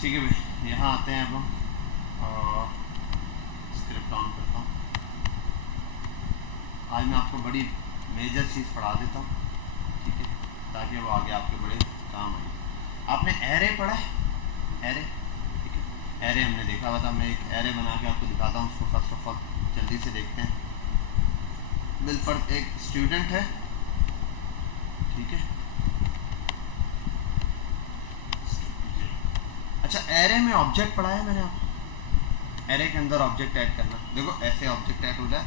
ठीक है भाई, यहाँ आते हैं अब हम और स्क्रिप्ट ऑन करता हूँ। आज मैं आपको बड़ी मेजर चीज़ पढ़ा देता हूँ, ठीक है, ताकि वो आगे आपके बड़े काम आए। आपने एरे पढ़ा है? एरे, ठीक है, एरे हमने देखा हुआ था। मैं एक एरे बना के आपको दिखाता हूँ। उसको फर्स्ट ऑफ ऑल जल्दी से देखते हैं। बिलफर्द एक स्टूडेंट है, ठीक है। अच्छा, एरे में ऑब्जेक्ट पढ़ा है मैंने आपको। एरे के अंदर ऑब्जेक्ट ऐड करना, देखो ऐसे ऑब्जेक्ट ऐड हो जाए,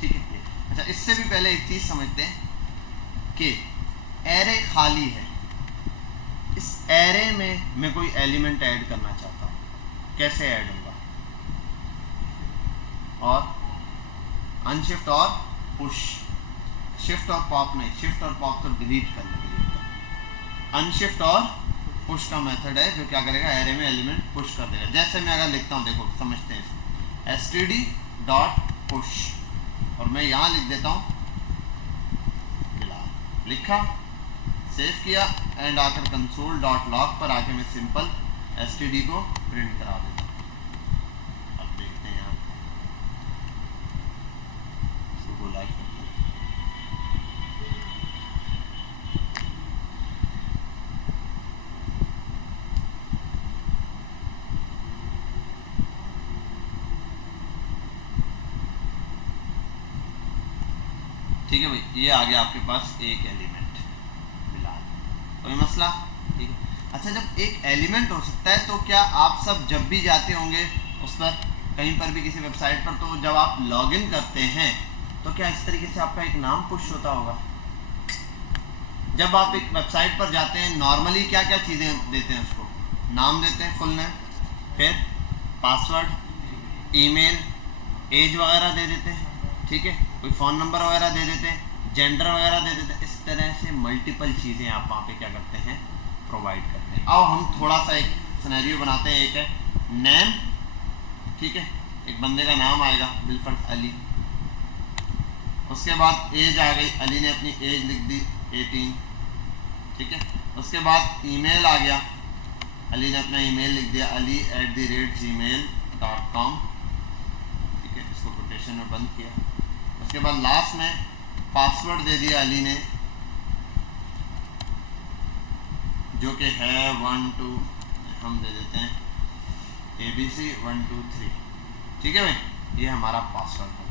ठीक है। अच्छा, इससे भी पहले एक चीज़ समझते हैं कि एरे खाली है। इस एरे में मैं कोई एलिमेंट ऐड करना चाहता हूँ, कैसे ऐड होगा? और अनशिफ्ट और पुश, शिफ्ट और पॉप नहीं, शिफ्ट और पॉप तो डिलीट करने के लिए होता है। अनशिफ्ट और पुश का मेथड है जो क्या करेगा, एरे में एलिमेंट पुश कर देगा। जैसे मैं अगर लिखता हूँ, देखो समझते हैं इसको, std.push, और मैं यहाँ लिख देता हूँ बिलाल, लिखा, सेव किया, एंड आकर console.log पर आके मैं सिंपल std को प्रिंट करा देता हूँ। अब देखते हैं आप, इसको लाइव करते हैं। ठीक है भाई, ये आ गया आपके पास एक एलिमेंट बिलाल, कोई मसला? ठीक है। अच्छा, जब एक एलिमेंट हो सकता है तो क्या आप सब जब भी जाते होंगे उस पर, कहीं पर भी किसी वेबसाइट पर, तो जब आप लॉगिन करते हैं तो क्या इस तरीके से आपका एक नाम पुश होता होगा? जब आप एक वेबसाइट पर जाते हैं नॉर्मली क्या क्या चीज़ें देते हैं? उसको नाम देते हैं, फुल नेम, फिर पासवर्ड, ईमेल, एज वगैरह दे देते हैं, ठीक है, कोई फ़ोन नंबर वगैरह दे देते हैं, जेंडर वगैरह दे देते हैं। इस तरह से मल्टीपल चीज़ें आप वहाँ पे क्या करते हैं, प्रोवाइड करते हैं। आओ हम थोड़ा सा एक सिनेरियो बनाते हैं। एक है नेम, ठीक है, एक बंदे का नाम आएगा बिलफर्द अली। उसके बाद एज आ गई, अली ने अपनी एज लिख दी 18, ठीक है। उसके बाद ईमेल आ गया, अली ने अपना ईमेल लिख दिया ali@gmail.com, ठीक है, इसको कोटेशन में बंद किया। उसके बाद लास्ट में पासवर्ड दे दिया अली ने, जो कि है 1 2, हम दे देते हैं ABC 1 2 3, ठीक है भाई, ये हमारा पासवर्ड है।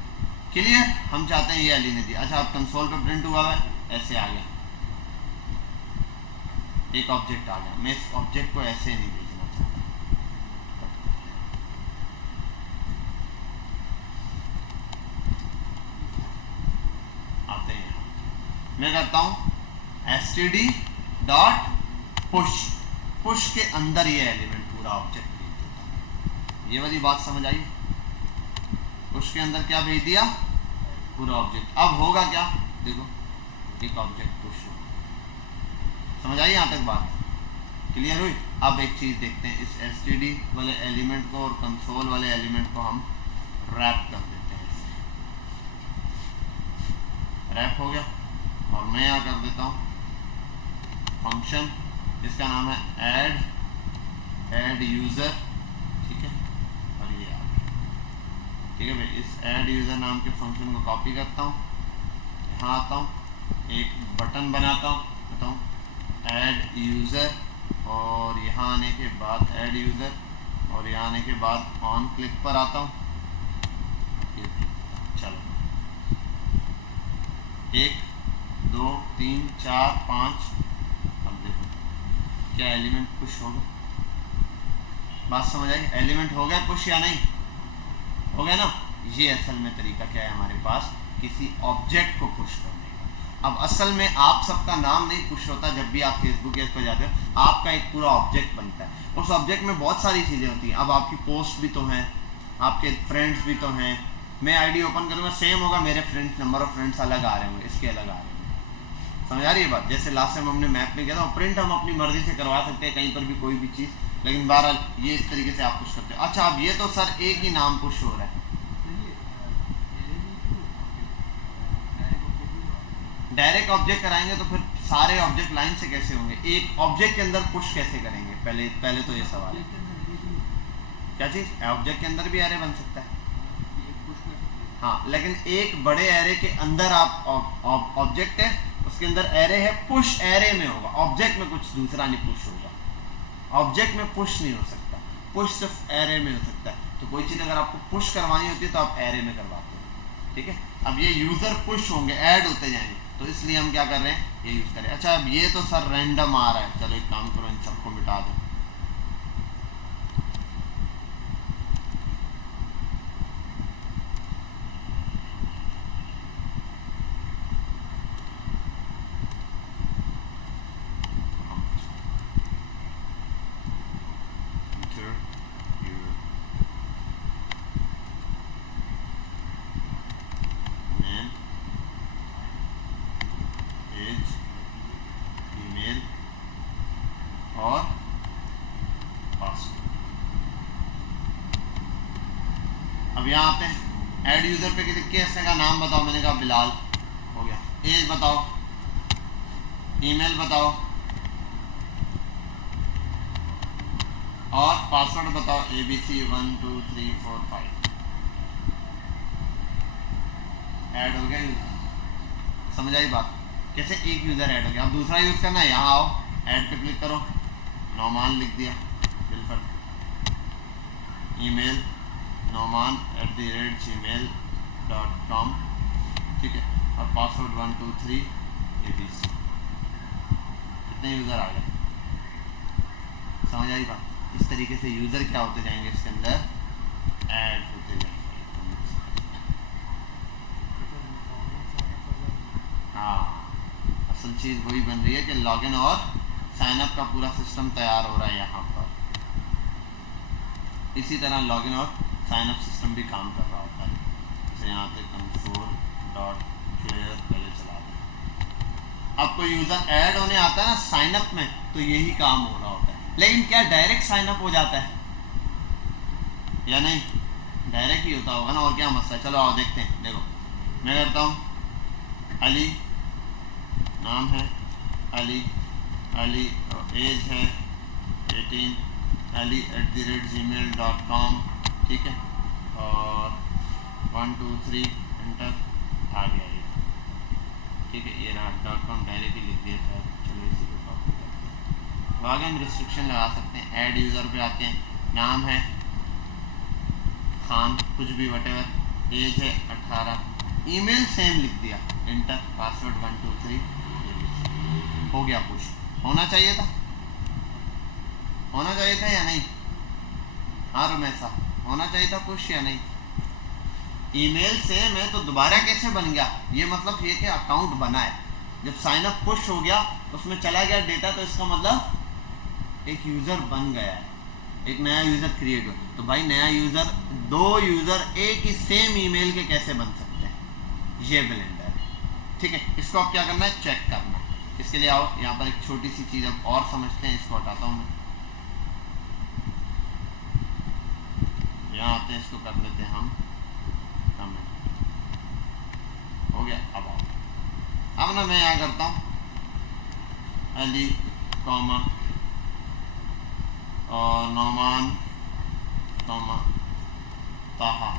क्लियर? हम चाहते हैं ये अली ने दिया। अच्छा, अब कंसोल पे प्रिंट हुआ है, ऐसे आ गया, एक ऑब्जेक्ट आ गया। मैं इस ऑब्जेक्ट को ऐसे नहीं भेजना चाहता। आते हैं, मैं करता हूँ std.push, पुश के अंदर ये एलिमेंट पूरा ऑब्जेक्ट भेज देता हूँ। ये वाली बात समझ आई? पुश के अंदर क्या भेज दिया? पूरा ऑब्जेक्ट। अब होगा क्या, देखो, एक ऑब्जेक्ट पुश हो, समझ आई यहाँ तक बात? क्लियर हुई? अब एक चीज़ देखते हैं, इस std वाले एलिमेंट को और कंसोल वाले एलिमेंट को हम रैप कर देते हैं। रैप हो गया, और मैं यहाँ कर देता हूँ फंक्शन, इसका नाम है ऐड यूज़र, ठीक है, और ये आ गया, ठीक है भाई। इस ऐड यूज़र नाम के फंक्शन को कॉपी करता हूँ, यहाँ आता हूँ, एक बटन बनाता हूँ, बताऊँ ऐड यूज़र, और यहाँ आने के बाद ऐड यूज़र, और यहाँ आने के बाद ऑन क्लिक पर आता हूँ। चलो, 1 2 3 4 5, अब देखो क्या एलिमेंट पुश होगा? बात समझ आई? एलिमेंट हो गया पुश या नहीं? हो गया ना? ये असल में तरीका क्या है हमारे पास, किसी ऑब्जेक्ट को पुश करने का। अब असल में आप सबका नाम नहीं पुश होता। जब भी आप फेसबुक पर जाते हो, आपका एक पूरा ऑब्जेक्ट बनता है। उस ऑब्जेक्ट में बहुत सारी चीज़ें होती हैं। अब आपकी पोस्ट भी तो हैं, आपके फ्रेंड्स भी तो हैं। मैं आईडी ओपन करूँगा, सेम होगा, मेरे फ्रेंड्स, नंबर ऑफ फ्रेंड्स अलग आ रहे होंगे, इसके अलग आ रहे होंगे। समझ आ रही है बात? जैसे लास्ट टाइम हमने मैप में किया था, प्रिंट हम अपनी मर्जी से करवा सकते हैं कहीं पर भी कोई भी चीज़, लेकिन बहरहाल ये इस तरीके से आप पुश करते हैं। अच्छा, अब ये तो सर एक ही नाम पुश हो रहा है, डायरेक्ट ऑब्जेक्ट कराएंगे तो फिर सारे ऑब्जेक्ट लाइन से कैसे होंगे, एक ऑब्जेक्ट के अंदर पुश कैसे करेंगे, पहले तो ये सवाल है। क्या चीज, ऑब्जेक्ट के अंदर भी एरे बन सकता है, हाँ, लेकिन एक बड़े एरे के अंदर आप ऑब्जेक्ट है उसके अंदर एरे है, पुश एरे में होगा, ऑब्जेक्ट में कुछ दूसरा नहीं पुश होगा, ऑब्जेक्ट में पुश नहीं हो सकता, पुश सिर्फ एरे में हो सकता है। तो कोई चीज़ अगर आपको पुश करवानी होती है तो आप एरे में करवाते हो, ठीक है। अब ये यूज़र पुश होंगे, ऐड होते जाएंगे, तो इसलिए हम क्या कर रहे हैं, ये यूज़ करें। अच्छा, अब ये तो सर रैंडम आ रहा है, चलो एक काम करो, इन सबको मिटा दो। और पासवर्ड। अब यहाँ आते हैं, ऐड यूजर पे लिख के इसने का नाम बताओ, मैंने कहा बिलाल, हो गया। एज बताओ, ईमेल बताओ और पासवर्ड बताओ, ABC 1 2 3 4 5। ऐड हो गया यूजर, समझ आई बात, कैसे एक यूजर ऐड हो गया। अब दूसरा यूज करना है, यहाँ आओ, ऐड पे क्लिक करो, नौमान लिख दिया, बिल्कुल, ईमेल noman@gmail.com, ठीक है, और पासवर्ड 1 2 3 ABC। कितने यूज़र आ गए, समझ आई बात। इस तरीके से यूज़र क्या होते जाएंगे, इसके अंदर ऐड होते जाएंगे। हाँ, असल चीज़ वही बन रही है कि लॉगिन और साइनअप का पूरा सिस्टम तैयार हो रहा है यहाँ पर। इसी तरह लॉगिन और साइनअप सिस्टम भी काम कर रहा होता है। जैसे यहाँ पे console.clear पहले चला दें। अब कोई यूज़र ऐड होने आता है ना साइनअप में, तो यही काम हो रहा होता है। लेकिन क्या डायरेक्ट साइनअप हो जाता है या नहीं, डायरेक्ट ही होता होगा ना, और क्या मसला है। चलो आओ देखते हैं। देखो मैं करता हूँ, अली नाम है, अली एज है 18, ali@gmail.com, ठीक है, और 1 2 3 एंटर, आ गया ये, ठीक है। ये रहा .com, डायरेक्ट ही लिख दिया सर। चलो इसी को कॉपी करते हैं, आगे हम रिस्ट्रिक्शन लगा सकते हैं। ऐड यूज़र पे आते हैं, नाम है खान, कुछ भी वटेवर, एज है 18, ईमेल सेम लिख दिया, एंटर, पासवर्ड 1 2 3, हो गया पुश। होना चाहिए था, होना चाहिए था या नहीं, हाँ रमेशा, होना चाहिए था पुश या नहीं। ईमेल से मैं तो दोबारा कैसे बन गया, ये मतलब ये कि अकाउंट बना है, जब साइनअप पुश हो गया उसमें चला गया डेटा, तो इसका मतलब एक यूज़र बन गया है, एक नया यूज़र क्रिएट हो। तो भाई नया यूज़र, दो यूज़र एक ही सेम ईमेल के कैसे बन सकते हैं, ये ब्लेंडर है, ठीक है। इसको अब क्या करना है, चेक करना है। इसके लिए आओ, यहाँ पर एक छोटी सी चीज़ अब और समझते हैं, इसको हटाता हूँ मैं, यहाँ आते हैं, इसको कर लेते हैं हम कमेंट, हो गया। अब ना मैं यहाँ करता हूँ अली कॉमा और नौमान कॉमा ताहा,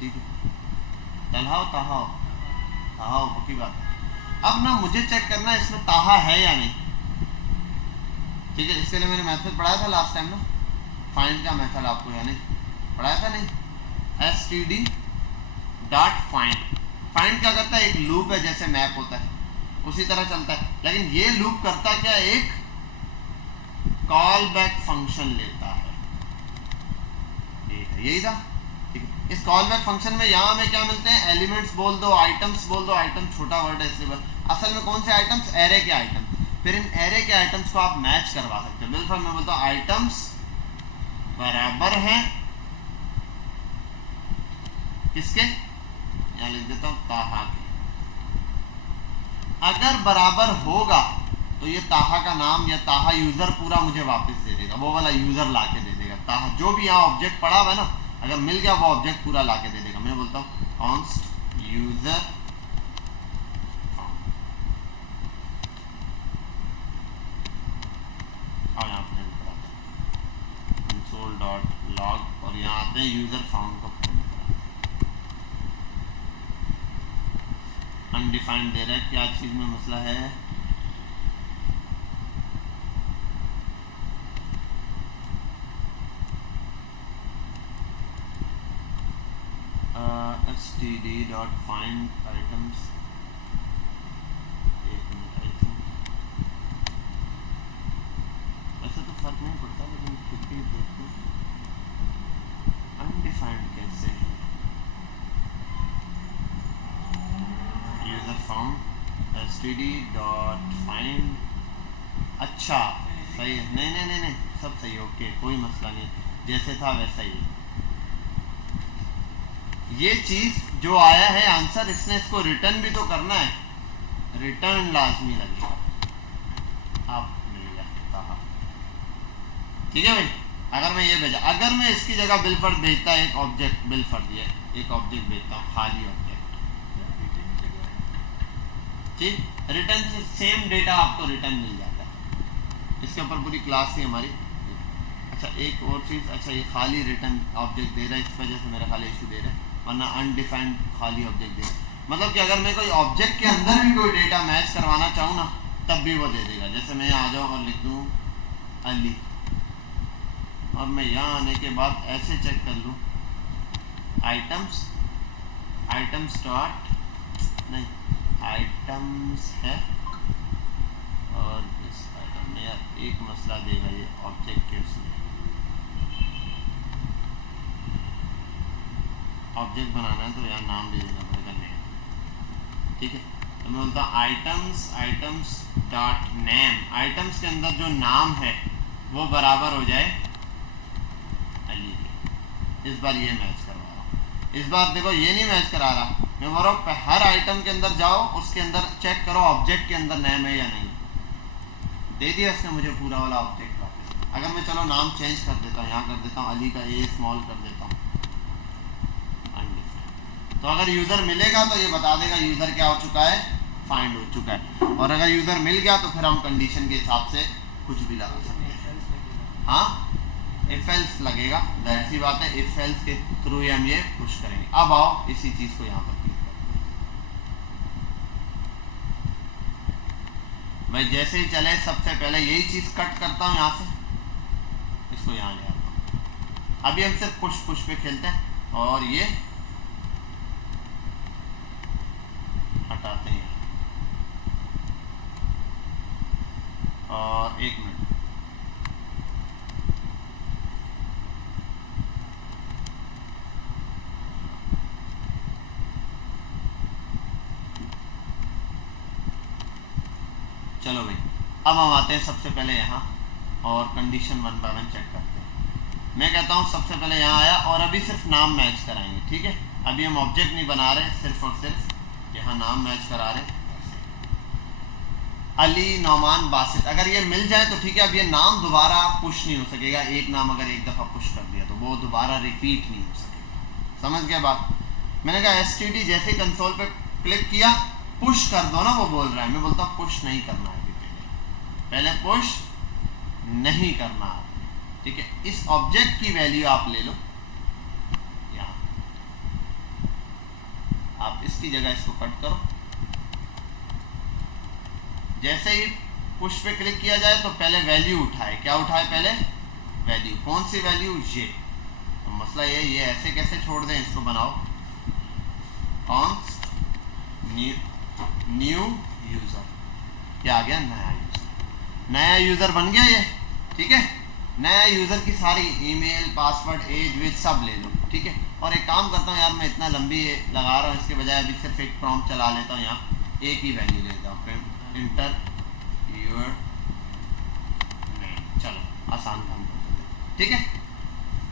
ठीक है, तलहाओ ताहाओ ताहाओ, पक्की बात है। अब ना मुझे चेक करना है इसमें ताहा है या नहीं, ठीक है। इसके लिए मैंने मेथड पढ़ाया था लास्ट टाइम ना, फाइंड का मेथड आपको या नहीं पढ़ाया था, नहीं, std.find। फाइंड क्या करता है, एक लूप है, जैसे मैप होता है उसी तरह चलता है, लेकिन ये लूप करता क्या, एक कॉल बैक फंक्शन लेता है, यही था, ठीक है। इस कॉल बैक फंक्शन में यहाँ हमें क्या मिलते हैं, एलिमेंट्स बोल दो, आइटम्स बोल दो, आइटम छोटा वर्ड है इसलिए असल में कौन से आइटम्स, एरे के आइटम। फिर इन एरे के आइटम्स को आप मैच करवा सकते हो। बिल्कुल मैं बोलता हूँ आइटम्स बराबर हैं किसके, यहाँ लिख देता हूँ ताहा के। अगर बराबर होगा तो ये ताहा का नाम या ताहा यूजर पूरा मुझे वापस दे देगा, वो वाला यूजर ला के दे देगा। ताहा जो भी यहाँ ऑब्जेक्ट पड़ा हुआ है ना, अगर मिल गया वो ऑब्जेक्ट पूरा ला के दे देगा। मैं बोलता हूँ const यूजर आते हैं यूजर फाउंड को अनडिफाइंड दे रहा है, क्या चीज में मसला है? std.find items, एक मिनट, आई थिंक ऐसा तो फर्क नहीं पड़ता, लेकिन फिर भी देखो अनडिफाइंड कैसे है। यूजर फाउंड std.find, अच्छा सही है, नहीं नहीं नहीं नहीं सब सही है, ओके कोई मसला नहीं, जैसे था वैसा ही है। ये चीज जो आया है आंसर, इसने इसको रिटर्न भी तो करना है, रिटर्न लाजमी लगेगा। आप मिल गया, ठीक है भाई। अगर मैं ये भेजा, अगर मैं इसकी जगह बिलफर्ड भेजता, एक ऑब्जेक्ट बिलफर्ड दिया, एक ऑब्जेक्ट भेजता हूँ, खाली ऑब्जेक्ट, ठीक, रिटर्न से सेम डेटा आपको रिटर्न मिल जाता है। इसके ऊपर पूरी क्लास थी हमारी। अच्छा एक और चीज़, अच्छा ये खाली रिटर्न ऑब्जेक्ट दे रहा है, इस वजह से मेरा खाली इशू दे रहा है, वरना अनडिफाइंड खाली ऑब्जेक्ट दे रहा है। मतलब कि अगर मैं कोई ऑब्जेक्ट के अंदर भी कोई डेटा मैच करवाना चाहूँ ना, तब भी वो दे देगा। जैसे मैं यहाँ आ जाऊँ और लिख दूँ अली, और मैं यहाँ आने के बाद ऐसे चेक कर लूँ आइटम्स, आइटम्स डॉट नहीं आइटम्स है, और इस आइटम में यार एक मसला देगा ये ऑब्जेक्ट के, उसमें ऑब्जेक्ट बनाना है तो यहाँ नाम दे देना पड़ेगा नेम, ठीक है। तो मैं बोलता हूँ items, items dot name, items के अंदर जो नाम है वो बराबर हो जाए अली के। इस बार ये मैच करवा रहा हूँ, इस बार देखो ये नहीं मैच करा रहा, मैं बोल रहा हूँ हर आइटम के अंदर जाओ, उसके अंदर चेक करो ऑब्जेक्ट के अंदर नेम है या नहीं। दे दिया उसने मुझे पूरा वाला ऑब्जेक्ट वापस। अगर मैं चलो नाम चेंज कर देता हूँ, यहाँ कर देता हूँ अली का ए स्मॉल कर देता हूँ, तो अगर यूज़र मिलेगा तो ये बता देगा यूज़र क्या हो चुका है, फाइंड हो चुका है। और अगर यूज़र मिल गया तो फिर हम कंडीशन के हिसाब से कुछ भी लगा सकते हैं। हाँ इफ एल्स लगेगा, जाहिर सी बात है, इफ एल्स के थ्रू ही हम ये पुश करेंगे। अब आओ इसी चीज़ को यहाँ पर क्लिक करते हैं। मैं जैसे ही चले सबसे पहले यही चीज़ कट करता हूँ यहाँ से, इसको यहाँ ले आता हूँ। अभी हम सिर्फ पुश पुश पे खेलते हैं और ये हटाते हैं। और एक मिनट, चलो भाई अब हम आते हैं सबसे पहले यहाँ और कंडीशन 1 बाय 1 चेक करते हैं। मैं कहता हूँ सबसे पहले यहाँ आया और अभी सिर्फ नाम मैच कराएंगे, ठीक है। अभी हम ऑब्जेक्ट नहीं बना रहे, सिर्फ और सिर्फ यहाँ नाम मैच करा रहे, अली, नौमान, बासित। अगर ये मिल जाए तो ठीक है। अब ये नाम दोबारा पुश नहीं हो सकेगा, एक नाम अगर एक दफ़ा पुश कर दिया तो वो दोबारा रिपीट नहीं हो सकेगा। समझ गया बात? मैंने कहा एसटीडी जैसे ही कंसोल पे क्लिक किया पुश कर दो ना, वो बोल रहा है। मैं बोलता हूँ पुश नहीं करना है, अभी पहले पुश नहीं करना आपने, ठीक है। इस ऑब्जेक्ट की वैल्यू आप ले लो यहाँ, आप इसकी जगह इसको कट करो। जैसे ही पुश पे क्लिक किया जाए तो पहले वैल्यू उठाए, क्या उठाए पहले? वैल्यू। कौन सी वैल्यू? ये। तो मसला ये ऐसे कैसे छोड़ दें, इसको बनाओ कॉन्स्ट न्यू यूज़र, क्या आ गया? नया यूज़र। नया यूज़र बन गया ये, ठीक है। नया यूज़र की सारी ईमेल, पासवर्ड, एज, वेज सब ले लो, ठीक है। और एक काम करता हूँ यार, मैं इतना लंबी लगा रहा हूँ, इसके बजाय अभी सिर्फ एक प्रॉम्प्ट चला लेता हूँ, यहाँ एक ही वैल्यू लेता हूँ, फिर इंटर योर नेम। चलो आसान काम करते हैं, ठीक है।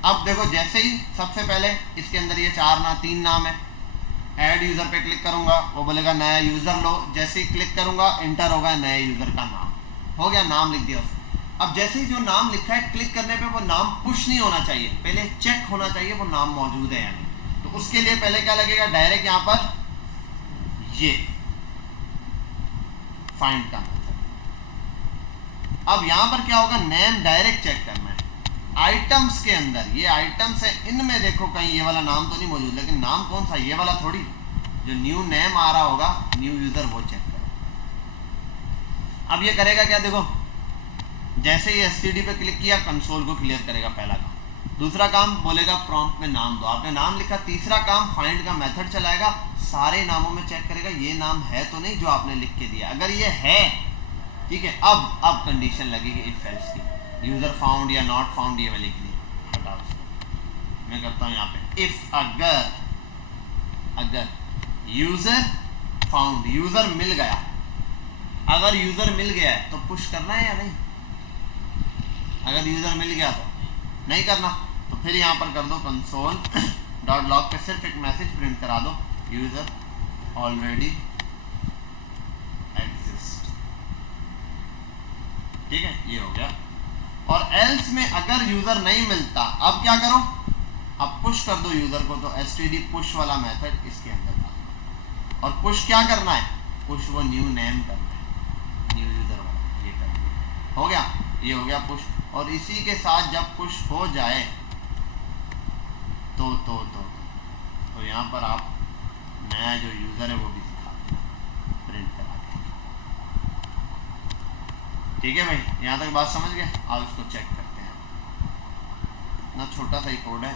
अब देखो जैसे ही सबसे पहले इसके अंदर ये 3 नाम है, ऐड यूज़र पे क्लिक करूंगा, वो बोलेगा नया यूज़र लो। जैसे ही क्लिक करूंगा इंटर होगा नए यूज़र का नाम, हो गया, नाम लिख दिया उसने। अब जैसे ही जो नाम लिखा है क्लिक करने पे वो नाम पुश नहीं होना चाहिए, पहले चेक होना चाहिए वो नाम मौजूद है या नहीं। तो उसके लिए पहले क्या लगेगा? डायरेक्ट यहाँ पर ये फाइंड का मेथड। अब यहाँ पर क्या होगा? नेम डायरेक्ट चेक करना है। आइटम्स के अंदर, ये आइटम्स है, इनमें देखो कहीं ये वाला नाम तो नहीं मौजूद, लेकिन नाम कौन सा, ये वाला थोड़ी, जो न्यू नेम आ रहा होगा न्यू यूजर, वो चेक करें। अब ये करेगा क्या, देखो जैसे ही एसटीडी पे क्लिक किया कंसोल को क्लियर करेगा, पहला काम। दूसरा काम बोलेगा प्रॉम्प्ट में नाम दो, आपने नाम लिखा। तीसरा काम फाइंड का मेथड चलाएगा, सारे नामों में चेक करेगा ये नाम है तो नहीं जो आपने लिख के दिया। अगर ये है, ठीक है, अब कंडीशन लगेगी इफ एल्स की, यूजर फाउंड या नॉट फाउंड, ये वाली के लिए हटाओ। मैं करता हूँ यहाँ पे इफ अगर यूजर फाउंड, यूजर मिल गया, अगर यूजर मिल गया है तो पुश करना है या नहीं, अगर यूजर मिल गया तो नहीं करना, तो फिर यहाँ पर कर दो कंसोल डॉट लॉग पे सिर्फ एक मैसेज प्रिंट करा दो, यूजर ऑलरेडी एग्जिस्ट, ठीक है, ये हो गया। और एल्स में अगर यूजर नहीं मिलता, अब क्या करो, अब पुश कर दो यूजर को, तो एसटीडी पुश वाला मेथड इसके अंदर डालो। और पुश क्या करना है, पुश वो न्यू नेम करना है, न्यू यूजर वाला, ये कर दिया, हो गया, ये हो गया पुश। और इसी के साथ जब पुश हो जाए तो यहाँ पर आप नया जो यूजर है वो भी दिखा प्रिंट करा के, ठीक है भाई, यहाँ तक बात समझ गए। अब इसको चेक करते हैं, इतना छोटा सा ही कोड है,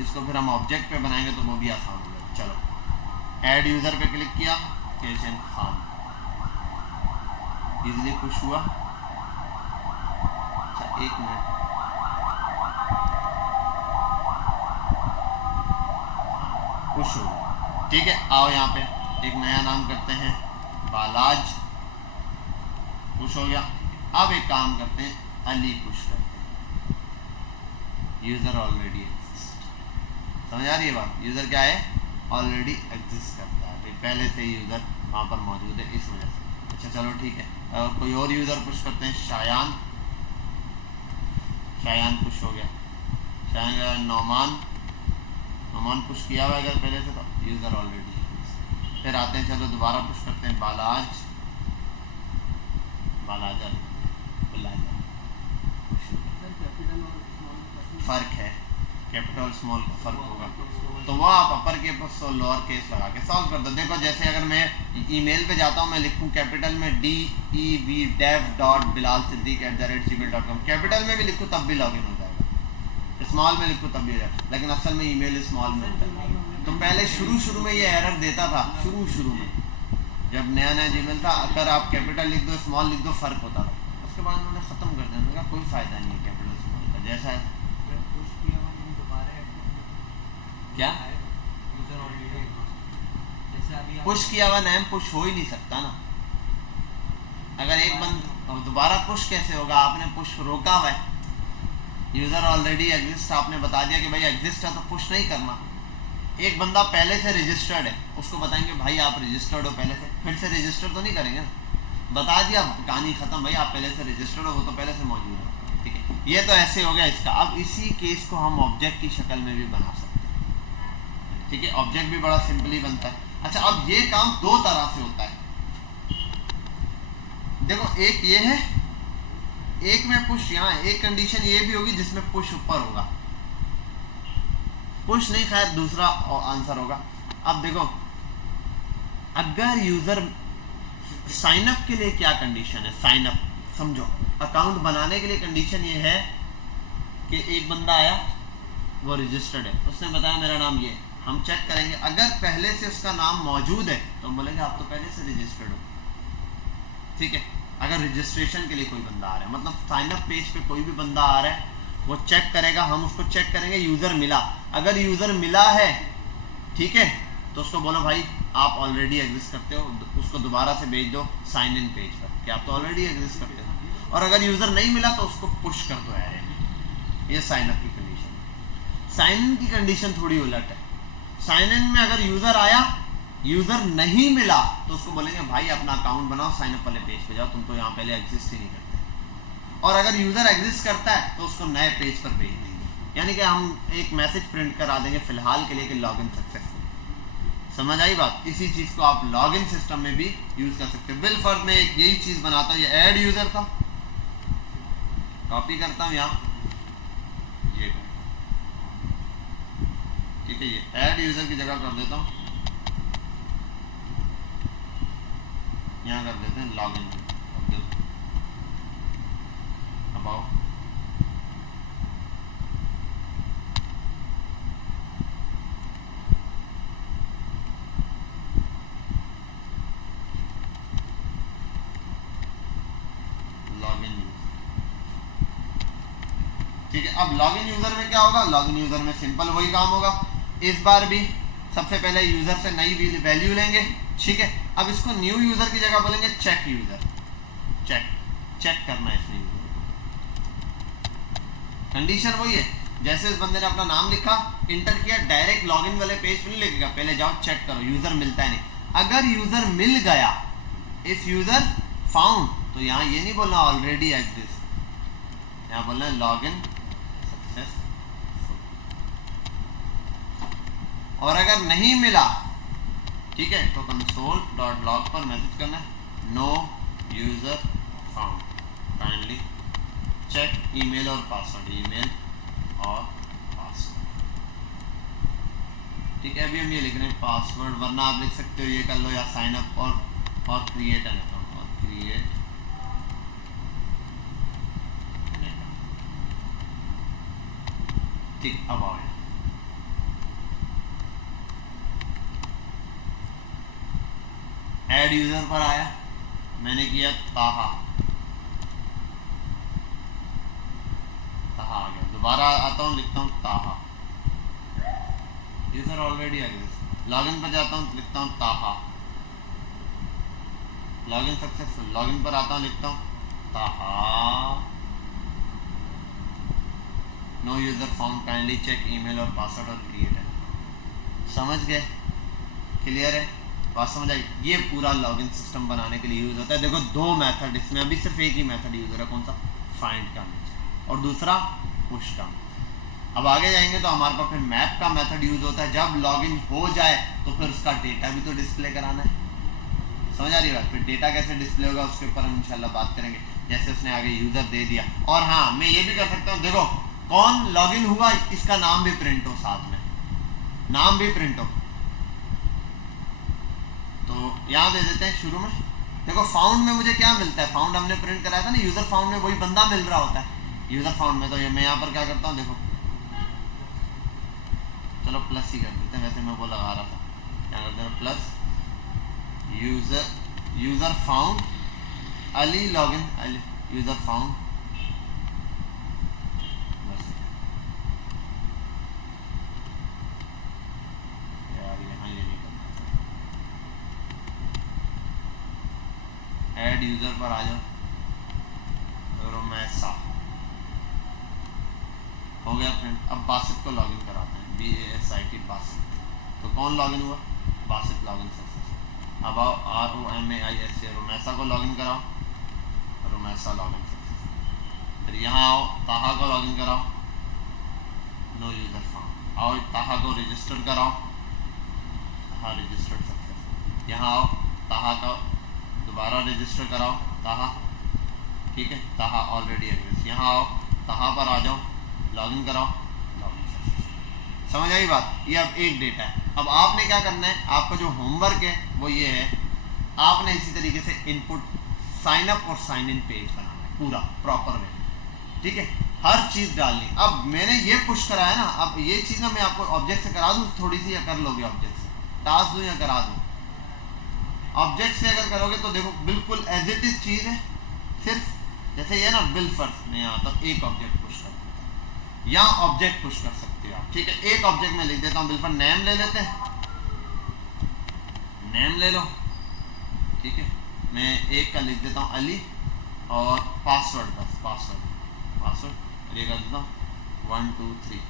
इसको फिर हम ऑब्जेक्ट पे बनाएंगे तो वो भी आसान हो जाएगा। चलो ऐड यूजर पे क्लिक किया, केशन खान इजीली पुश हुआ। अच्छा एक मिनट, पुश हो गया, ठीक है। आओ यहाँ पे एक नया नाम करते हैं, बालाज, पुश हो गया। अब एक काम करते हैं, अली पुश करते हैं, यूजर ऑलरेडी एग्जिस्ट, समझ आ रही है बात, यूजर क्या है, ऑलरेडी एग्जिस्ट करता है भाई, पहले से ही यूजर वहाँ पर मौजूद है इस वजह से। अच्छा चलो ठीक है, और कोई और यूजर पुश करते हैं, शायान पुश हो गया, शायान, नौमान पुश किया हुआ अगर पहले से, तो यूजर ऑलरेडी। फिर आते हैं, चलो दोबारा पुश करते हैं, बालाज फर्क है, कैपिटल स्मॉल का फर्क होगा, तो वो आप अपर केस और लोअर केस लगा के सॉल्व कर दो। देखो जैसे अगर मैं ईमेल पे जाता हूँ, मैं लिखूँ कैपिटल में dev.bilal.siddiq@gmail.com, कैपिटल में भी लिखूँ तब भी लॉगिन हो जाएगा, स्मॉल में लिखूँ तब भी हो जाएगा, लेकिन असल में ईमेल स्मॉल में होता है। तो पहले शुरू में ये एरर देता था, शुरू में जब नया जीमेल था, अगर आप कैपिटल लिख दो स्मॉल लिख दो फर्क होता था। उसके बाद उन्होंने ख़त्म कर दिया, उन्होंने कहा कोई फ़ायदा नहीं है कैपिटल स्मॉल का, जैसा है क्या पुश किया हुआ नेम पुश हो ही नहीं सकता ना। अगर एक बंद दोबारा पुश कैसे होगा, आपने पुश रोका हुआ है, यूजर ऑलरेडी एग्जिस्ट आपने बता दिया कि भाई एग्जिस्ट है तो पुश नहीं करना। एक बंदा पहले से रजिस्टर्ड है, उसको बताएंगे भाई आप रजिस्टर्ड हो पहले से, फिर से रजिस्टर तो नहीं करेंगे ना, बता दिया कहानी खत्म, भाई आप पहले से रजिस्टर्ड हो, वो तो पहले से मौजूद है, ठीक है। ये तो ऐसे हो गया इसका। अब इसी केस को हम ऑब्जेक्ट की शक्ल में भी बना सकते हैं, ठीक है, ऑब्जेक्ट भी बड़ा सिंपली बनता है। अच्छा अब ये काम दो तरह से होता है, देखो एक ये है, एक में पुश यहाँ, एक कंडीशन ये भी होगी जिसमें पुश ऊपर होगा, पुश नहीं, खैर दूसरा आंसर होगा। अब देखो अगर यूजर साइन अप के लिए क्या कंडीशन है, साइन अप समझो, अकाउंट बनाने के लिए कंडीशन ये है कि एक बंदा आया वो रजिस्टर्ड है, उसने बताया मेरा नाम ये है, हम चेक करेंगे अगर पहले से उसका नाम मौजूद है तो हम बोलेंगे आप तो पहले से रजिस्टर्ड हो, ठीक है। अगर रजिस्ट्रेशन के लिए कोई बंदा आ रहा है, मतलब साइन अप पेज पे कोई भी बंदा आ रहा है, वो चेक करेगा, हम उसको चेक करेंगे यूज़र मिला, अगर यूज़र मिला है, ठीक है, तो उसको बोलो भाई आप ऑलरेडी एग्जिस्ट करते हो, उसको दोबारा से भेज दो साइन इन पेज पर कि आप तो ऑलरेडी एग्जिस्ट करते हो। और अगर यूज़र नहीं मिला तो उसको पुश कर दो एरे में, ये साइन अप की कंडीशन। साइन इन की कंडीशन थोड़ी उलट है, साइन इन में अगर यूज़र आया, यूज़र नहीं मिला तो उसको बोलेंगे भाई अपना अकाउंट बनाओ, साइन अप वाले पेज पे जाओ, तुम तो यहाँ पहले एग्जिस्ट ही नहीं करते। और अगर यूज़र एग्जिस्ट करता है तो उसको नए पेज पर भेज देंगे, यानी कि हम एक मैसेज प्रिंट करा देंगे फिलहाल के लिए कि लॉगिन सक्सेसफुल। समझ आई बात? इसी चीज़ को आप लॉगिन सिस्टम में भी यूज़ कर सकते हैं। बिलफर्ज में एक यही चीज़ बनाता हूँ, ये ऐड यूज़र था, कॉपी करता हूँ यहाँ, ठीक है, ये ऐड यूजर की जगह कर देता हूँ, यहाँ कर देते हैं लॉगिन। अबाउट लॉगिन यूजर, ठीक है। अब लॉगिन यूजर में क्या होगा, लॉगिन यूजर में सिंपल वही काम होगा। इस बार भी सबसे पहले यूजर से नई वैल्यू लेंगे, ठीक है। अब इसको न्यू यूजर की जगह बोलेंगे चेक यूजर, चेक करना है इसमें यूजर। कंडीशन वही है, जैसे इस बंदे ने अपना नाम लिखा, इंटर किया, डायरेक्ट लॉगिन वाले पेज पे नहीं लिखेगा, पहले जाओ चेक करो यूजर मिलता है नहीं। अगर यूजर मिल गया, इफ यूजर फाउंड, तो यहाँ ये नहीं बोलना ऑलरेडी एग्जिस्ट, यहाँ बोलना है लॉगिन सक्सेसफुल। और अगर नहीं मिला, ठीक है, तो console.log पर मैसेज करना है no user found, kindly check email और पासवर्ड, ईमेल और पासवर्ड, ठीक है। अभी हम ये लिख रहे हैं पासवर्ड, वरना आप लिख सकते हो ये कर लो, या साइन अप और क्रिएट एन अकाउंट, और क्रिएट एन अकाउंट, ठीक। अब आओ ऐड यूजर पर आया, मैंने किया ताहा आ गया, दोबारा आता हूँ, लिखता हूँ ताहा, यूजर ऑलरेडी आ गया। लॉगिन पर जाता हूँ, लिखता हूँ ताहा, लॉगिन सक्सेसफुल। लॉगिन पर आता हूँ, लिखता हूँ Taha, no user found, kindly check email और पासवर्ड और क्रिएट है। समझ गए, क्लियर है, बात समझ आई। ये पूरा लॉगिन सिस्टम बनाने के लिए यूज होता है। देखो दो मेथड इसमें, अभी सिर्फ एक ही मेथड यूज हो रहा है, कौन सा, फाइंड का, और दूसरा पुश का। अब आगे जाएंगे तो हमारे पास फिर मैप का मेथड यूज होता है। जब लॉगिन हो जाए तो फिर उसका डेटा भी तो डिस्प्ले कराना है, समझ आ रही बात। फिर डेटा कैसे डिस्प्ले होगा उसके ऊपर हम इंशाल्लाह बात करेंगे, जैसे उसने आगे यूजर दे दिया। और हाँ, मैं ये भी कर सकता हूँ, देखो कौन लॉगिन हुआ इसका नाम भी प्रिंट हो, साथ में नाम भी प्रिंट हो। तो यहाँ दे देते हैं शुरू में, देखो फाउंड में मुझे क्या मिलता है, फाउंड हमने प्रिंट कराया था ना, यूजर फाउंड में वही बंदा मिल रहा होता है यूजर फाउंड में। तो ये मैं यहाँ पर क्या करता हूँ, देखो चलो प्लस ही कर देते हैं, वैसे मैं वो लगा रहा था, क्या करते हैं plus user found Ali login, user found, बस यार यहाँ ये नहीं करना। ऐड यूजर पर आ जाओ, रोमैसा हो गया फ्रेंड। अब बासित को लॉगिन कराते हैं, BASIT बासित। तो कौन लॉगिन हुआ, बासित लॉगिन सक्सेस। अब आओ ROMAISA, रोमैसा को लॉगिन कराओ, रोमैसा लॉगिन सक्सेस। फिर यहाँ आओ, ताहा को लॉगिन कराओ, नो यूजर फाउंड। आओ ताहा को रजिस्टर कराओ, ताहा रजिस्टर्ड सक्सेस। यहाँ आओ, ताहा का दोबारा रजिस्टर कराओ, ताहा, ठीक है, ताहा ऑलरेडी एग्जिस्ट। यहाँ आओ, ताहा पर आ जाओ, लॉगिन कराओ, लॉगिन सक्सेस। समझ आई बात। ये अब एक डेटा है। अब आपने क्या करना है, आपका जो होमवर्क है वो ये है, आपने इसी तरीके से इनपुट साइन अप और साइन इन पेज बनाना है पूरा प्रॉपर में, ठीक है, हर चीज़ डालनी। अब मैंने ये पुश कराया ना, अब ये चीज़ ना मैं आपको ऑब्जेक्ट से करा दूँ थोड़ी सी, या कर लोगे ऑब्जेक्ट से, टास्क दूँ या करा दूँ। ऑब्जेक्ट से अगर करोगे तो देखो बिल्कुल एज इट इज चीज़ है, सिर्फ जैसे ये ना बिल फर्स्ट में यहाँ तब एक ऑब्जेक्ट पुश कर देता है, यहाँ ऑब्जेक्ट पुश कर सकते हो आप, ठीक है। एक ऑब्जेक्ट में लिख देता हूँ बिल फर्स्ट, नेम ले लेते हैं, नेम ले लो, ठीक है। मैं एक का लिख देता हूँ अली, और पासवर्ड, बस पासवर्ड ये कर देता हूँ 1 2 3,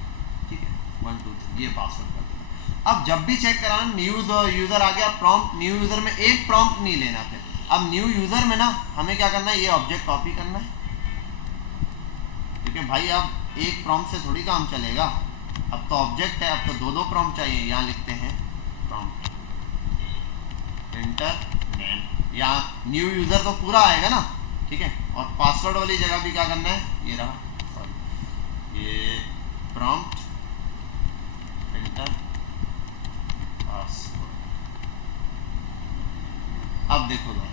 ठीक है, 1 2 3 ये पासवर्ड कर देता हूँ। अब जब भी चेक कराना, न्यू यूज़र आ गया, प्रॉम्प्ट न्यू यूज़र में एक प्रॉम्प्ट नहीं लेना फिर। अब न्यू यूज़र में ना हमें क्या करना है, ये ऑब्जेक्ट कॉपी करना है, क्योंकि भाई अब एक प्रॉम्प्ट से थोड़ी काम चलेगा, अब तो ऑब्जेक्ट है, अब तो दो प्रॉम्प्ट चाहिए। यहाँ लिखते हैं प्रॉम्प्ट इंटर नेम, यहाँ न्यू यूज़र तो पूरा आएगा ना, ठीक है। और पासवर्ड वाली जगह भी क्या करना है, ये रहा, सॉरी, ये प्रॉम्प्ट इंटर पासवर्ड। अब देखो भाई,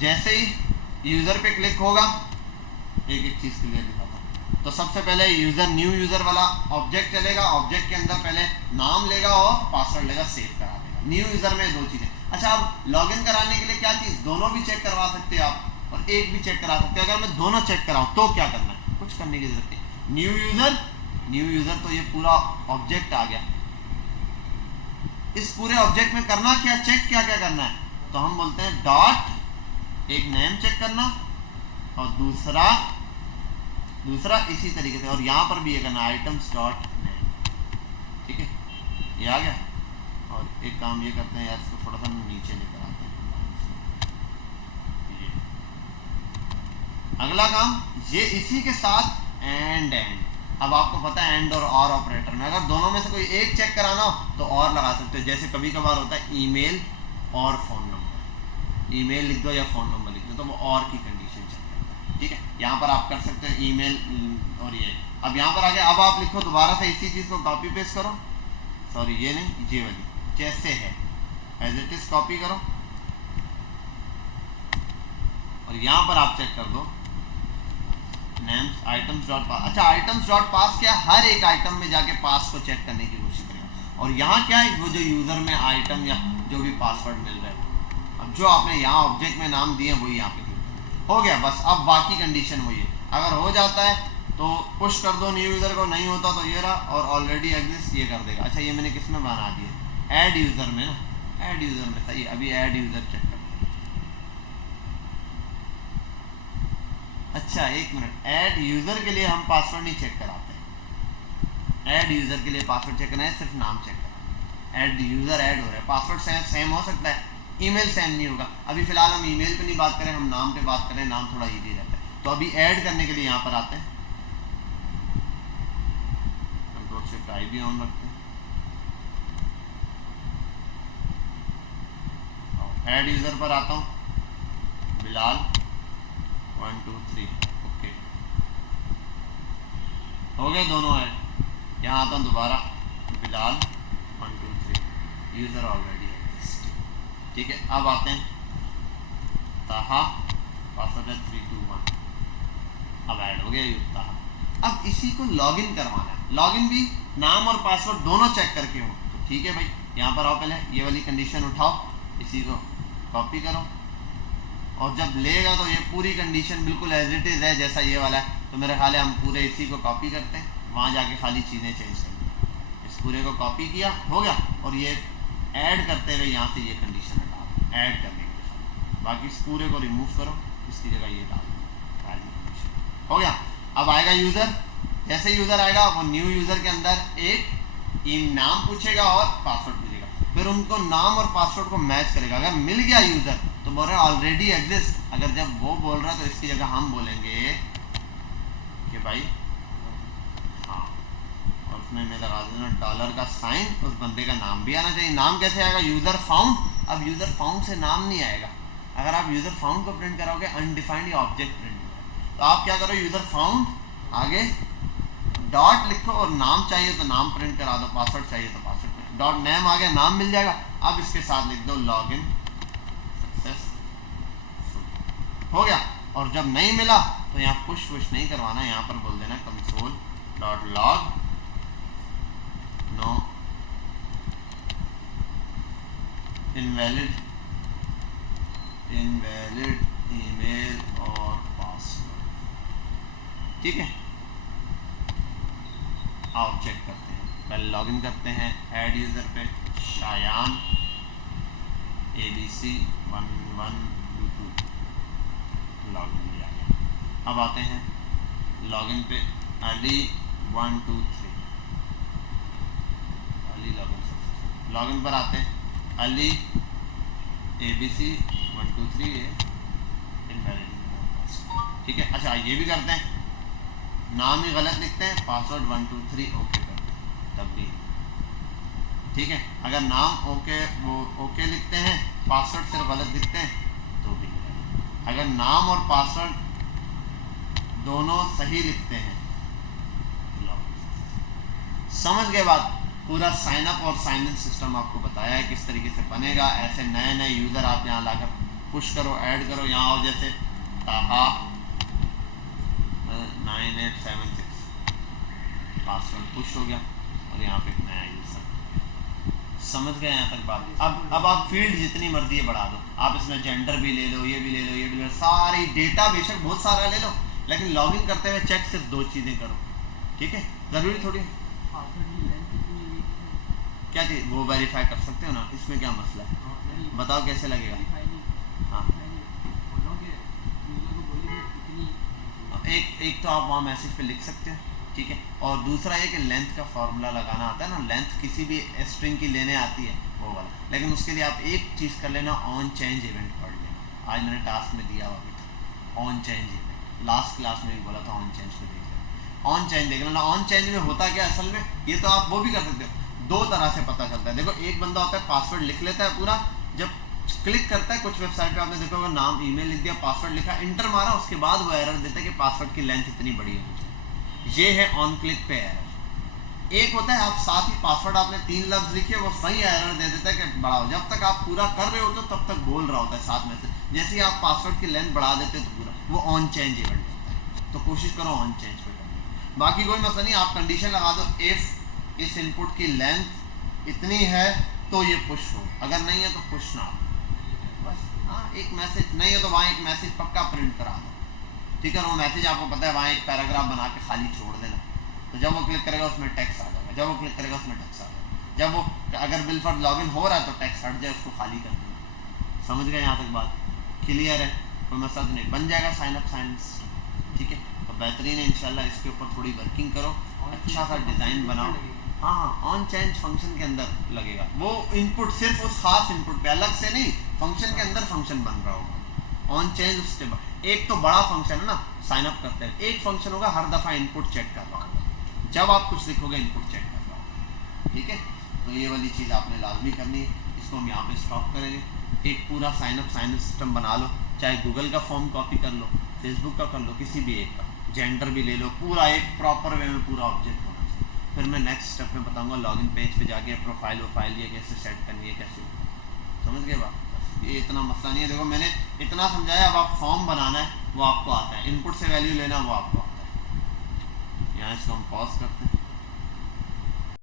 जैसे ही यूजर पे क्लिक होगा, एक एक चीज क्लियर दिखाता हूं। तो सबसे पहले यूजर न्यू यूजर वाला ऑब्जेक्ट चलेगा, ऑब्जेक्ट के अंदर पहले नाम लेगा और पासवर्ड लेगा, सेव करा देगा। न्यू यूजर में दो चीजें। अच्छा, अब लॉगिन कराने के लिए क्या चीज, दोनों भी चेक करवा सकते हैं आप और एक भी चेक करा सकते हैं। अगर मैं दोनों चेक कराऊं तो क्या करना है, कुछ करने की जरूरत नहीं। न्यू यूजर तो ये पूरा ऑब्जेक्ट आ गया। इस पूरे ऑब्जेक्ट में करना क्या, चेक क्या क्या करना है, तो हम बोलते हैं डॉट, एक नेम चेक करना और दूसरा इसी तरीके से, और यहां पर भी ये करना आइटम्स डॉट नेम। ठीक है, ये आ गया। और एक काम ये करते हैं यार, इसको थोड़ा सा नीचे लेकर आते हैं। ये अगला काम, ये इसी के साथ एंड। अब आपको पता है एंड और ऑपरेटर में अगर दोनों में से कोई एक चेक कराना हो तो और लगा सकते हो। जैसे कभी कभार होता है ईमेल और फोन नंबर, ईमेल लिख दो या फोन नंबर लिख दो, तो वो और की कंडीशन चेक करता है। ठीक है, यहाँ पर आप कर सकते हैं ईमेल और ये। अब यहाँ पर आगे अब आप लिखो, दोबारा से इसी चीज को कॉपी पेस्ट करो, सॉरी ये नहीं, ये वाली जैसे है एज इट इज कॉपी करो और यहाँ पर आप चेक कर दो नेम्स आइटम्स डॉट पास। अच्छा, आइटम्स डॉट पास क्या, हर एक आइटम में जाके पास को चेक करने की कोशिश करें। और यहाँ क्या है, वो जो यूजर में आइटम या जो भी पासवर्ड मिल रहा है, अब जो आपने यहाँ ऑब्जेक्ट में नाम दिए वही यहाँ पे हो गया बस। अब बाकी कंडीशन वही है, अगर हो जाता है तो पुश कर दो न्यू यूजर को, नहीं होता तो ये रहा, और ऑलरेडी एग्जिस्ट ये कर देगा। अच्छा, ये मैंने किस में बना दिया, ऐड यूजर में ना, ऐड यूजर में, सही। अभी ऐड यूजर चेक कर। अच्छा एक मिनट, ऐड यूजर के लिए हम पासवर्ड नहीं चेक कराते हैं। ऐड यूजर के लिए पासवर्ड चेक करना है, सिर्फ नाम चेक करना है। ऐड यूजर ऐड हो रहा है, पासवर्ड सेम हो सकता है, ईमेल सेम नहीं होगा। अभी फिलहाल हम ईमेल पे नहीं बात करें, हम नाम पे बात करें, नाम थोड़ा इजी रहता है। तो अभी ऐड करने के लिए यहाँ पर आते हैं, कंट्रोल शिफ्ट आई भी ऑन रखते हैं, ऐड यूजर पर आता हूँ, बिलाल 1 2 3, ओके हो गए दोनों ऐड। यहाँ आता हूँ दोबारा, बिलाल 1 2 3, यूजर ऑलरेडी एग्जिस्ट। ठीक है, अब आते हैं ताहा, पासवर्ड है 3 2 1, अब ऐड हो गया ये ताहा। अब इसी को लॉगिन करवाना है, लॉगिन भी नाम और पासवर्ड दोनों चेक करके हो तो ठीक है भाई। यहाँ पर आओ, पहले ये वाली कंडीशन उठाओ, इसी को कॉपी करो और जब लेगा तो ये पूरी कंडीशन बिल्कुल एज इट इज़ है जैसा ये वाला है। तो मेरा ख्याल है हम पूरे इसी को कॉपी करते हैं, वहाँ जाके खाली चीज़ें चेंज करेंगे। इस पूरे को कॉपी किया, हो गया, और ये ऐड करते हुए यहाँ से ये कंडीशन हटा, ऐड करने के साथ बाकी इस पूरे को रिमूव करो, इसकी जगह ये डाल दो, हो गया। अब आएगा यूज़र, जैसे यूज़र आएगा वो न्यू यूज़र के अंदर एक नाम पूछेगा और पासवर्ड पूछेगा, फिर उनको नाम और पासवर्ड को मैच करेगा। अगर मिल गया यूज़र तो बोल रहे हैं ऑलरेडी एग्जिस्ट। अगर जब वो बोल रहा है तो इसकी जगह हम बोलेंगे कि भाई हाँ, और उसमें मैं लगा देना डॉलर का साइन, उस बंदे का नाम भी आना चाहिए। नाम कैसे आएगा, यूज़र फाउंड। अब यूज़र फाउंड से नाम नहीं आएगा, अगर आप यूज़र फाउंड को प्रिंट कराओगे अनडिफाइंड ऑब्जेक्ट प्रिंट होगा। तो आप क्या करो, यूज़र फाउंड आगे डॉट लिखो और नाम चाहिए तो नाम प्रिंट करा दो, पासवर्ड चाहिए तो पासवर्ड प्रिंट, डॉट नेम आ गया, नाम मिल जाएगा। अब इसके साथ लिख दो लॉगिन हो गया। और जब नहीं मिला तो यहाँ पुश वुश नहीं करवाना, यहाँ पर बोल देना console dot log no invalid email और पासवर्ड। ठीक है, आओ चेक करते हैं। पहले लॉगिन करते हैं ऐड यूज़र पे, शायान ABC 1122 लॉगिन लिया गया। अब आते हैं लॉगिन पे, अली 1 2 3, अली लॉगिन पर आते हैं, अली ABC 1 2 3 ये इनवैलिड। ठीक है, अच्छा ये भी करते हैं, नाम ही गलत लिखते हैं, पासवर्ड 1 2 3 ओके करते हैं, तब भी ठीक है। अगर नाम ओके वो ओके लिखते हैं, पासवर्ड सिर्फ गलत लिखते हैं तो भी। अगर नाम और पासवर्ड दोनों सही लिखते हैं, समझ गए बात। पूरा साइन अप और साइन इन सिस्टम आपको बताया है किस तरीके से बनेगा। ऐसे नए नए यूज़र आप यहाँ लाकर पुश करो, ऐड करो। यहाँ आओ, जैसे ताहा 9876 पासवर्ड पुश हो गया और यहाँ पे नया यूज़र। समझ गए यहाँ तक बात? अब आप फील्ड जितनी मर्जी है बढ़ा दो, आप इसमें जेंडर भी ले लो, ये भी ले लो, ये भी ले लो, सारी डेटा बेशक बहुत सारा ले लो, लेकिन लॉगिन करते हुए चेक सिर्फ 2 चीज़ें करो, ठीक है? ज़रूरी थोड़ी क्या चीज़ वो वेरीफाई कर सकते हो ना, इसमें क्या मसला है? बताओ कैसे लगेगा? हाँ, एक तो आप वहाँ मैसेज पे लिख सकते हो, ठीक है? और दूसरा ये कि लेंथ का फॉर्मूला लगाना आता है ना, लेंथ किसी भी स्ट्रिंग की लेने आती है वो वाला, लेकिन उसके लिए आप एक चीज़ कर लेना, ऑन चेंज इवेंट पढ़ लेना। आज मैंने टास्क में दिया हुआ भी था on change event, last class में भी बोला था ऑन चेंज पे देख लेना, ऑन चेंज देख लेना। ऑन चेंज में होता क्या असल में, ये तो आप वो भी कर सकते हो, 2 तरह से पता चलता है। देखो, एक बंदा होता है पासवर्ड लिख लेता है पूरा, जब क्लिक करता है कुछ वेबसाइट पे आपने देखो अगर नाम ईमेल लिख दिया, पासवर्ड लिखा, इंटर मारा, उसके बाद वो एरर देता है कि पासवर्ड की लेंथ इतनी बड़ी है मुझे, ये है ऑन क्लिक पे एरर। एक होता है आप साथ ही पासवर्ड आपने 3 लफ्ज लिखे, वो सही एरर दे देता है कि बढ़ाओ, जब तक आप पूरा कर रहे होते हो तब तक बोल रहा होता है साथ में से, जैसे ही आप पासवर्ड की लेंथ बढ़ा देते हो तो पूरा वो ऑन चेंज इवेंट होता है। तो कोशिश करो ऑन चेंज पे करने, बाकी कोई मसला नहीं। आप कंडीशन लगा दो, इफ इस इनपुट की लेंथ इतनी है तो ये पुश हो, अगर नहीं है तो पुश ना हो, बस। हाँ, एक मैसेज नहीं है तो वहाँ एक मैसेज पक्का प्रिंट करा दो, ठीक है? वो मैसेज आपको पता है, वहाँ एक पैराग्राफ बना के खाली छोड़ देना, तो जब वो क्लिक करेगा उसमें टेक्स्ट आ जाएगा, जब वो क्लिक करेगा उसमें टेक्स्ट आ जाएगा, जब वो अगर बिलफर्ज लॉगिन हो रहा है तो टेक्स्ट हट जाए, उसको खाली कर देना। समझ गए यहाँ तक बात? क्लियर है? कोई मसला तो नहीं, बन जाएगा साइन अप साइन सिस्टम, ठीक है? तो बेहतरीन है, इंशाल्लाह इसके ऊपर थोड़ी वर्किंग करो, अच्छा सा डिज़ाइन बनाओ। हाँ हाँ, ऑन चेंज फंक्शन के अंदर लगेगा, वो इनपुट सिर्फ उस खास इनपुट पे, अलग से नहीं, फंक्शन के अंदर फंक्शन बन रहा होगा। ऑन चेंज उसके बाद एक तो बड़ा फंक्शन है ना, साइन अप करते हैं, एक फंक्शन होगा हर दफ़ा इनपुट चेक कर रहा होगा, जब आप कुछ लिखोगे इनपुट चेक कर रहा होगा, ठीक है? तो ये वाली चीज़ आपने लाजमी करनी है, इसको हम यहाँ पे स्टॉप करेंगे। एक पूरा साइन अप साइन सिस्टम बना लो, चाहे गूगल का फॉर्म कॉपी कर लो, फेसबुक का कर लो, किसी भी एक का, जेंडर भी ले लो, पूरा एक प्रॉपर वे में पूरा ऑब्जेक्ट होना चाहिए। फिर मैं नेक्स्ट स्टेप में बताऊंगा लॉगिन पेज पे जाके प्रोफाइल वोफाइल ये कैसे सेट करनी है, कैसे, समझ गए बात? ये इतना मसला नहीं है। देखो मैंने इतना समझाया, अब आप फॉर्म बनाना है वो आपको आता है, इनपुट से वैल्यू लेना वो आपको आता है। यहाँ इसको हम पॉज करते हैं।